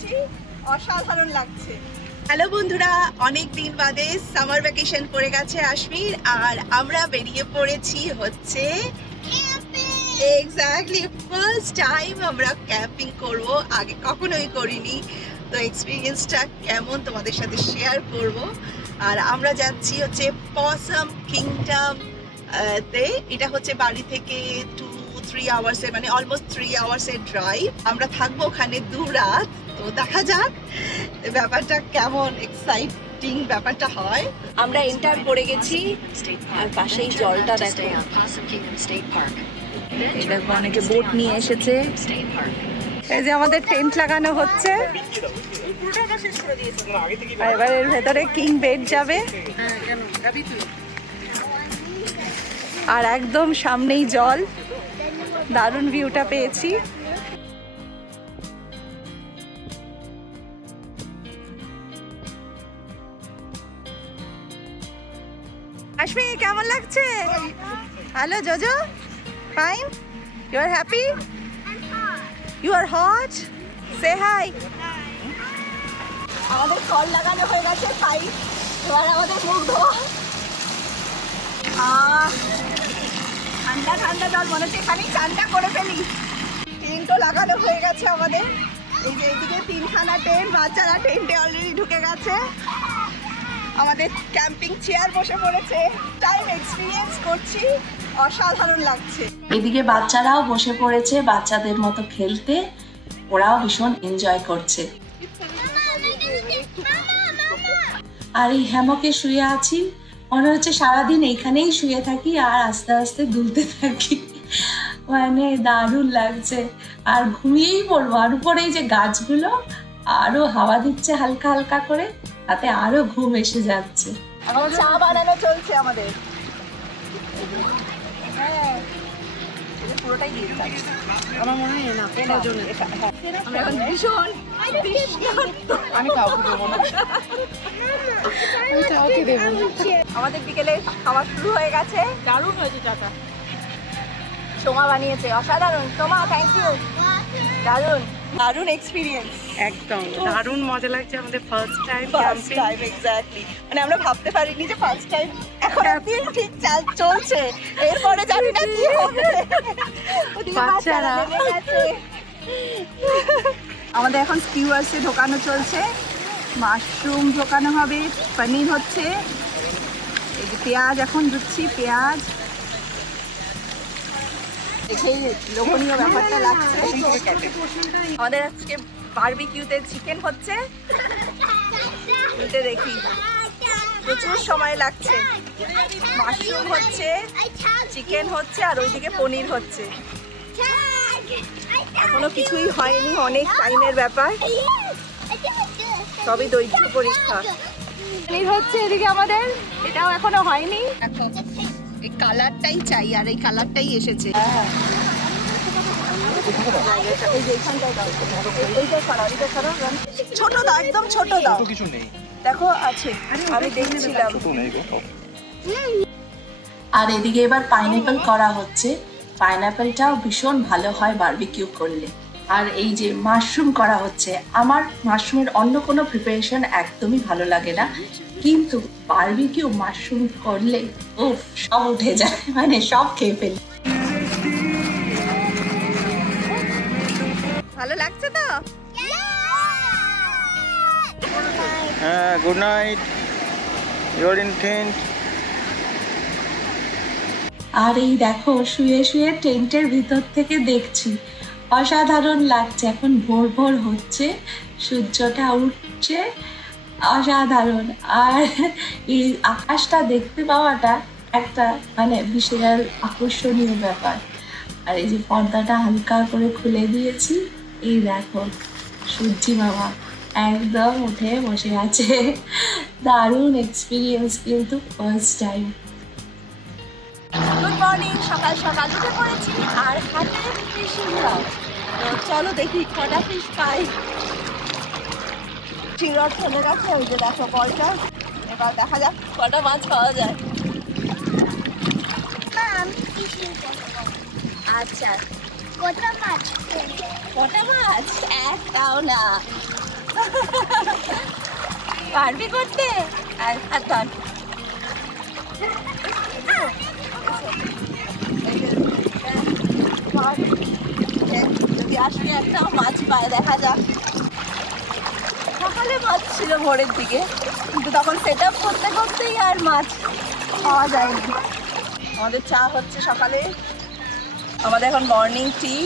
করছি, অসাধারণ লাগছে। হ্যালো বন্ধুরা, অনেক দিন বাদে সামার ভ্যাকেশন পড়ে গেছে আশমির, আর আমরা বেরিয়ে পড়েছি হচ্ছে এক্স্যাক্টলি ফার্স্ট টাইম আমরা ক্যাম্পিং করব। আগে কখনোই করিনি, তো এক্সপিরিয়েন্সটা কেমন তোমাদের সাথে শেয়ার করব। আর আমরা যাচ্ছি হচ্ছে পসাম কিংডম তে। এটা হচ্ছে বাড়ি থেকে 2-3 আওয়ার্সের, মানে অলমোস্ট 3 আওয়ার্সের ড্রাইভ। আমরা থাকবো ওখানে 2 রাত। তো দেখা যাক ব্যাপারটা কেমন এক্সাইটিং ব্যাপারটা হয়। আমরা এন্টার করে গেছি, আর পাশেই জলটা দেখো। এই দেখো অনেকে বোট নিয়ে এসেছে। এই যে আমাদের টেন্ট লাগানো হচ্ছে, আর এবার এর ভেতরে কিং বেড যাবে, আর একদম সামনেই জল। দারুণ ভিউটা পেয়েছি। আশমি কেমন লাগছে? Hello Jojo, fine? You are happy? You are hot? Say hi. আমাদের কল লাগানো হয়ে গেছে, তাই এবার আমাদের মুখ ধোয়া। ঠান্ডা ঠান্ডা জল, মনে হচ্ছে এখানেই চানটা করে ফেলি। টেন্টও লাগানো হয়ে গেছে আমাদের। এই যে এইদিকে 3খানা টেন্ট, বাচ্চারা টেন্টে অলরেডি ঢুকে গেছে। আমাদের ক্যাম্পিং চেয়ার বসে পড়েছে, টাইম এক্সপিরিয়েন্স করছি, অসাধারণ লাগছে। এদিকে বাচ্চারাও বসে পড়েছে বাচ্চাদের মতো খেলতে, ওরাও ভীষণ এনজয় করছে। আর এই হ্যামকে শুয়ে আছি, মনে হচ্ছে সারাদিন এইখানেই শুয়ে থাকি আর আস্তে আস্তে দুলতে থাকি। মানে দারুণ লাগছে, আর ঘুমিয়েই পড়বো। আর উপরে এই যে গাছগুলো আরো হাওয়া দিচ্ছে হালকা হালকা করে, তাতে আরো ঘুম এসে যাচ্ছে। এখন চা বানানো চলছে আমাদের। হ্যাঁ, পুরোটাই দিয়ে দিলাম। আমার মনে হয় না আমরা এখন ভীষণ আমি কাউকে দেবো না। আমাদের বিকেলে খাবার শুরু হয়ে গেছে। দারুণ হয়েছে চাটা, সোমা বানিয়েছে, অসাধারণ। সোমা থ্যাংক ইউ, দারুণ দারুণ এক্সপিরিয়েন্স, একদম দারুণ মজা লাগছে। আমাদের ফার্স্ট টাইম এক্স্যাক্টলি, মানে আমরা ভাবতে পারিনি যে ফার্স্ট টাইম। এখন দিন ঠিক চলছে, এরপরে জানি না কি হবে। বাচ্চারা আমাদের এখন স্কিউয়ার্সে ঢোকানো চলছে, মাশরুম ঢোকানো হবে, পনির হচ্ছে, এই যে পেঁয়াজ এখন দিচ্ছি, পেঁয়াজ দেখেই লোভনীয় ব্যাপারটা লাগছে। আমাদের আজকে বারবিকিউতে চিকেন হচ্ছে, দেখি প্রচুর সময় লাগছে। মাশরুম হচ্ছে, চিকেন হচ্ছে, আর ওইদিকে পনির হচ্ছে। এখনো কিছুই হয়নি, অনেক টাইমের ব্যাপার, সবই ধৈর্য পরীক্ষা। পনির হচ্ছে এদিকে আমাদের, এটাও এখনো হয়নি। এই কালারটাই চাই, আর এই কালারটাই এসেছে। ছোট দাও, একদম ছোট দাও, কিছু নেই দেখো আছে, আমি দেখছিলাম। আর এদিকে এবার পাইনঅ্যাপেল করা হচ্ছে। পাইনঅ্যাপেলটাও ভীষণ ভালো হয় বারবিকিউ করলে। আর এই যে মাশরুম করা হচ্ছে, আমার মাশরুমের অন্য কোনো প্রিপারেশন একদমই ভালো লাগে না, কিন্তু বারবিকিউ মাশরুম করলে উফ, সব উঠে যায়, মানে সব খেয়ে ফেলি। ভালো লাগছে তো? হ্যাঁ, good night, you're in tent. আর এই দেখো শুয়ে শুয়ে টেন্টের ভিতর থেকে দেখছি, অসাধারণ লাগছে। এখন ভোর ভোর হচ্ছে, সূর্যটা উঠছে, অসাধারণ। আর এই আকাশটা দেখতে পাওয়াটা একটা মানে বিশাল আকর্ষণীয় ব্যাপার। আর এই যে পর্দাটা হালকা করে খুলে দিয়েছি, এই দেখো সূর্যি মামা একদম উঠে বসে আছে। দারুণ এক্সপিরিয়েন্স কিন্তু ফার্স্ট টাইম। গুড মর্নিং, সকাল সকাল উঠে পড়েছি, আর হাতে ফিশিং রড। তো চলো দেখি কটা ফিশ পাই। ফিশিং রড চলে গেছে, ওই যে দেখো বলটা। এবার দেখা যাক কটা মাছ পাওয়া যায়। আচ্ছা, কটা মাছ? একটাও না, পারবি করতে? আর ধর। যদি আসলে একটা মাছ পায় দেখা যাক। সকালে মাছ ছিল ভোরের দিকে, কিন্তু তখন সেট আপ করতে করতেই আর মাছ পাওয়া যায়নি। আমাদের চা হচ্ছে সকালে, আমাদের এখন মর্নিং টি,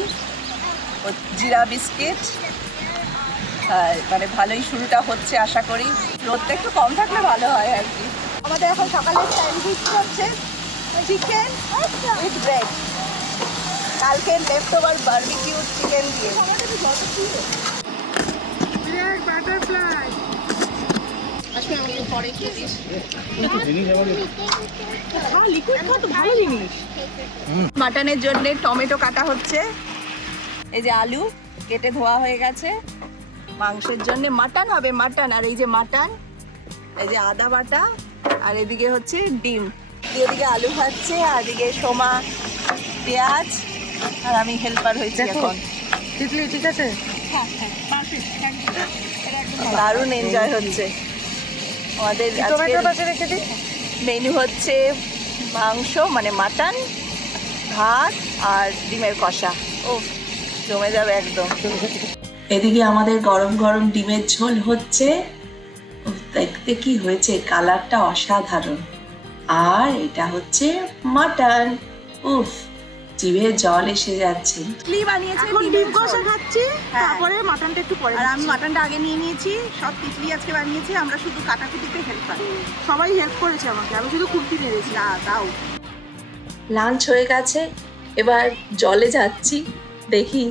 জিরা বিস্কিট, মানে ভালোই শুরুটা হচ্ছে আশা করি। রোদটা একটু কম থাকলে ভালো হয় আর কি। আমাদের এখন সকালের স্যান্ডউইচ হচ্ছে চিকেন উইথ ব্রেড, কালকের লেফট ওভার বারবিকিউ চিকেন দিয়ে। মাটনের জন্য টমেটো কাটা হচ্ছে, এই যে আলু কেটে ধোয়া হয়ে গেছে। মাংসের জন্য মাটন হবে, মাটন। আর এই যে মাটন, এই যে আদা বাটা, আর এদিকে হচ্ছে ডিম। এদিকে আলু ভাজছে, আর এদিকে সোমা পেঁয়াজ, আর আমি হেল্পার হয়েছি এখন। ঠিক আছে, দারুণ এনজয় হচ্ছে। আমাদের মেনু হচ্ছে মাংস মানে মাটন, ভাত আর ডিমের কষা। ও জমে যাবে একদম। এদিকে আমাদের গরম গরম ডিমের ঝোল হচ্ছে। দেখতে কি হয়েছে, কালারটা অসাধারণ। আর এটা হচ্ছে মাটন। উফ, জিভে জল এসে যাচ্ছে। ইডলি বানিয়েছে, এখন ডিম কষা খাচ্ছি, হ্যাঁ। তারপরে মাটনটা একটু পরে আর আমি খাচ্ছি। মাটনটা আগে নিয়ে নিয়েছি। সব তিতলি আজকে বানিয়েছি, আমরা শুধু কাটাকুটিতে হেল্প করি। সবাই হেল্প করেছে আমাকে, আমি শুধু খুন্তি নেড়েছি। দাও। লাঞ্চ হয়ে গেছে, এবার জলে যাচ্ছি, দেখি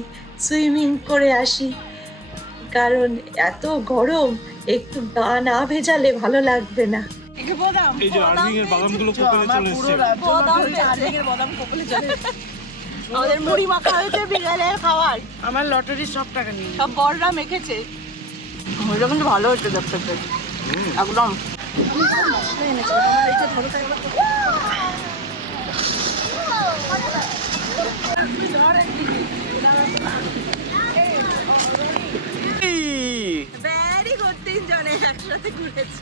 সুইমিং করে আসি, কারণ এত গরম, একটু গা না ভেজালে ভালো লাগবে না। এই যে আর্নিং এর বাদামগুলো কোপলে চলে এসেছে। আমাদের মুড়ি মাখা হয়েছে বিকালের খাবার। আমার লটারির সব টাকা নিয়ে সব বড়রা মেখেছে। ওইটা কিন্তু ভালো হচ্ছে দেখতে, একদম। ভেরি গুড, তিনজনে একসাথে ঘুরেছে।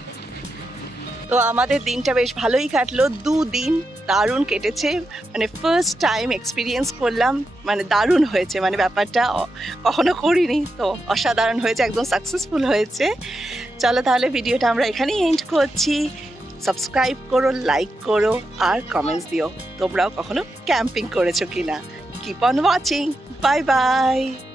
তো আমাদের দিনটা বেশ ভালোই কাটলো, 2 দিন দারুণ কেটেছে। মানে ফার্স্ট টাইম এক্সপিরিয়েন্স করলাম, মানে দারুণ হয়েছে। মানে ব্যাপারটা কখনো করিনি, তো অসাধারণ হয়েছে, একদম সাকসেসফুল হয়েছে। চলো তাহলে ভিডিওটা আমরা এখানেই এন্ড করছি। সাবস্ক্রাইব করো, লাইক করো, আর কমেন্টস দিও তোমরাও কখনো ক্যাম্পিং করেছো কিনা। Keep on watching, bye bye.